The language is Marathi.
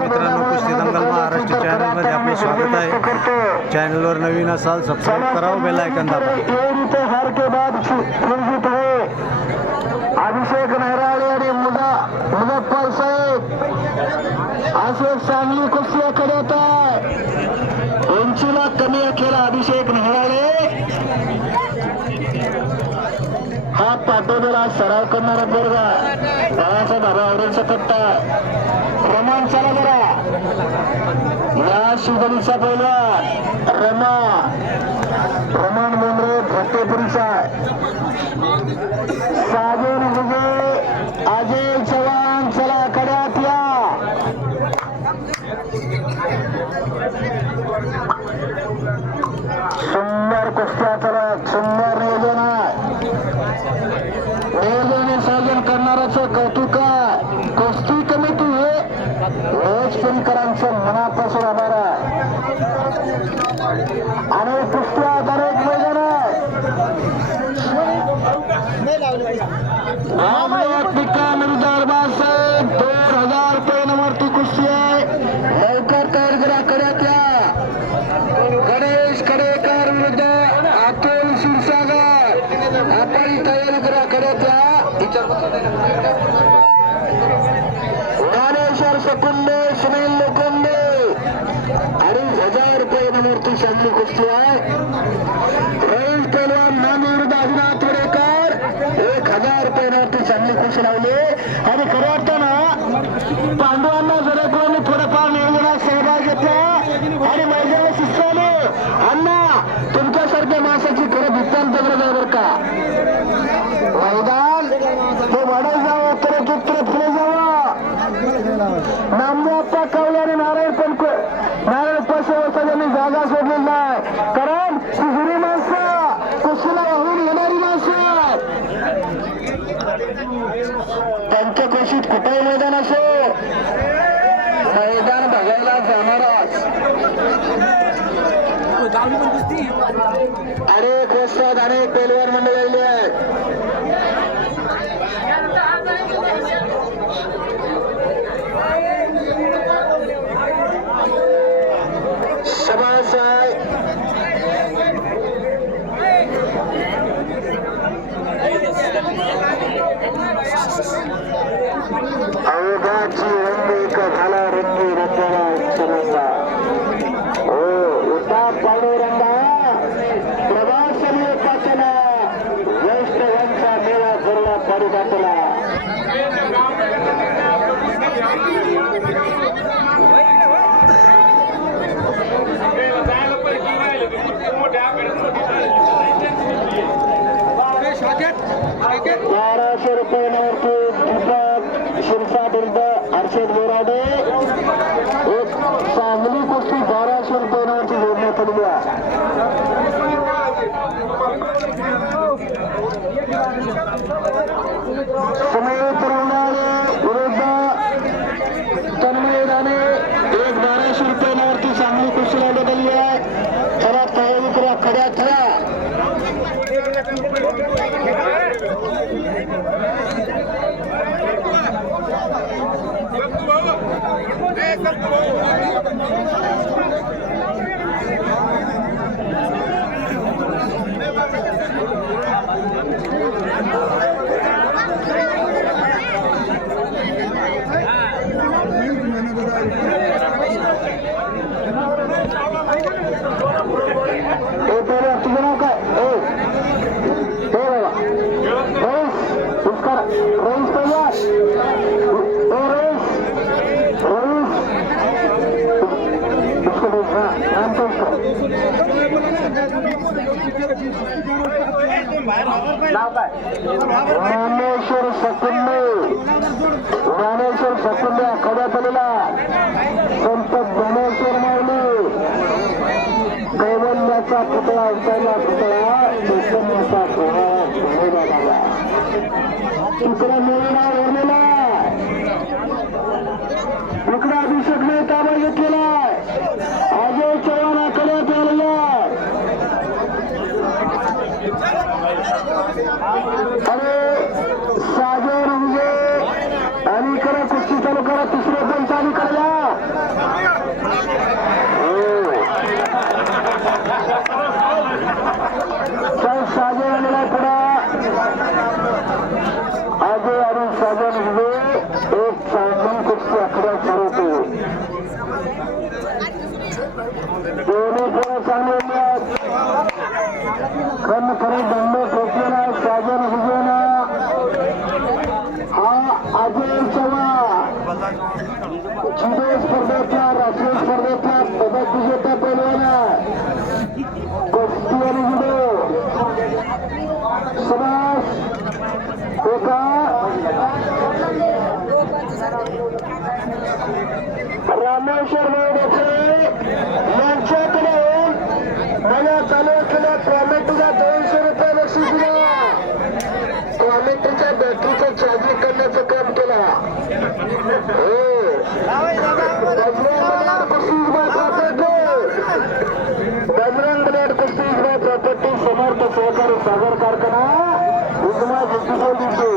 मित्रांनो, कुस्ती दंगल महाराष्ट्र चॅनलमध्ये आपलं स्वागत आहे. चॅनलवर नवीन असाल सबस्क्राईब करावं, बेल आयकॉन दाबा. हार के बाद निर्जित हुए अभिषेक नहराळे आणि मुझफ्फर साहेब असे चांगली कुस्ती करत आहे. उंचीला कमी असलेला अभिषेक नहराळे हा पाठवलेला सराव करणारा पोरगा बाळाचा धाबा आवडेल पट्टा रमान. चला जरा या शिवगलीचा पहिला रमान मुंबरे भट्टेपुरीचा साजन विजय अजय चव्हाण. चला कड्यात या. सुंदर कुस्त्या चलत, सुंदर नियोजन आहे. नियोजन विसर्जन करणाऱ्याचं कौतुक आहे. कुस्ती कमिटी हे रोजकरांचं मनापासून आभार आहे. अनेक कुस्त्या अनेक मैदान आहे. दरबार साहेब 2000 रुपये नंबरची कुस्ती आहे. लवकर तयार करा. कड्यात या. गणेश कडेकर विरुद्ध अतुल क्षीरसागर. आपण तयारी करा. कड्यात या. ज्ञानेश्वर सकुंडे, सुनील लोखंडे 2500 रुपये नंबरची चांगली कुस्ती आहे. रईस पैलवान नामी विरुद्ध अविनाथ वडेकर 1000 रुपये नंबरची चांगली कुस्ती लावली. आणि खरं वाटतं ना, पांडवांना जरा कोणी थोडंफार नियोजनात सहभाग घेतला आणि मैदान शिस्ताने अण्णा तुमच्यासारख्या माणसाची खरं भित्तांत गरज आहे बरं का. मैदान हे वाढत जावं, उत्तर पुढे जावं. नामदेवप्पा कवले आणि नारायण पशुवसा यांनी जागा सोडलेली नाही. कारण जुनी माणसं कुस्तीला वाहून येणारी माणसं त्यांच्या कुशीत कुठेही मैदान असो मैदान बघायला जाणारच. अनेक वस्ताद अनेक पैलवान मंडळी आलेली आहेत. अवघाची रंगी का झाला रंगी रंगाला समजला. हो उताप पांडुरंगा प्रवासनी पाचला ज्येष्ठ यांचा मेळा करुणा पाडू घातला. ₹1200 नवरती दीपक शिरसा विरुद्ध हर्षद बोराडे. एक चांगली कुस्ती ₹1200 नवरती जोडण्यात आलेली आहे. सुमित रुंडाळे विरुद्ध तन्मय राणे एक ₹1200 नवरती चांगली कुस्ती लावण्यात आली आहे. चला तयारी करा. खड्यात ठरा. ज्ञानेश्वर सकुंडे आखाड्यात आलेला संत ज्ञानेश्वर माऊली कैवल्याचा पुतळा उचलला. पुतळा चैतन्याचा सोहळा झाला. इकडे मेळा ओरलेला. इकडे अभिषेकने ताबा घेतलेला. अजय चव्हाण आखाड्यात आलेला. अरे साजन विजय आणि करा कुस्ती चालू करा. तिसरे पण चालू करा. साजन आलेला पुढा अजय आणि साजन हिरे एक चांगली कुस्ती आखड्यात ठरवते दोन्ही पुढे चांगले खंड खरी दंड ठोकलेला साजन हिरेना हा अजय चव्हाण जुदो स्पर्धेतला राष्ट्रीय स्पर्धेतला पदक विजेता पैलवान कुस्ती आणि जुदो सुभाष एका रामेश्वर देसाई यांच्याकडे मला चालू असलेल्या कॉमेंटचा 200 रुपये बक्षीस दिला कॉमेंटच्या बॅटरीचं चार्जिंग करण्याचं काम केला बजरंग ब्लेड कुस्ती प्रॉपर्टी समर्थ सहकारी सागर कारखाना उस्मा जिंतूर दिसतो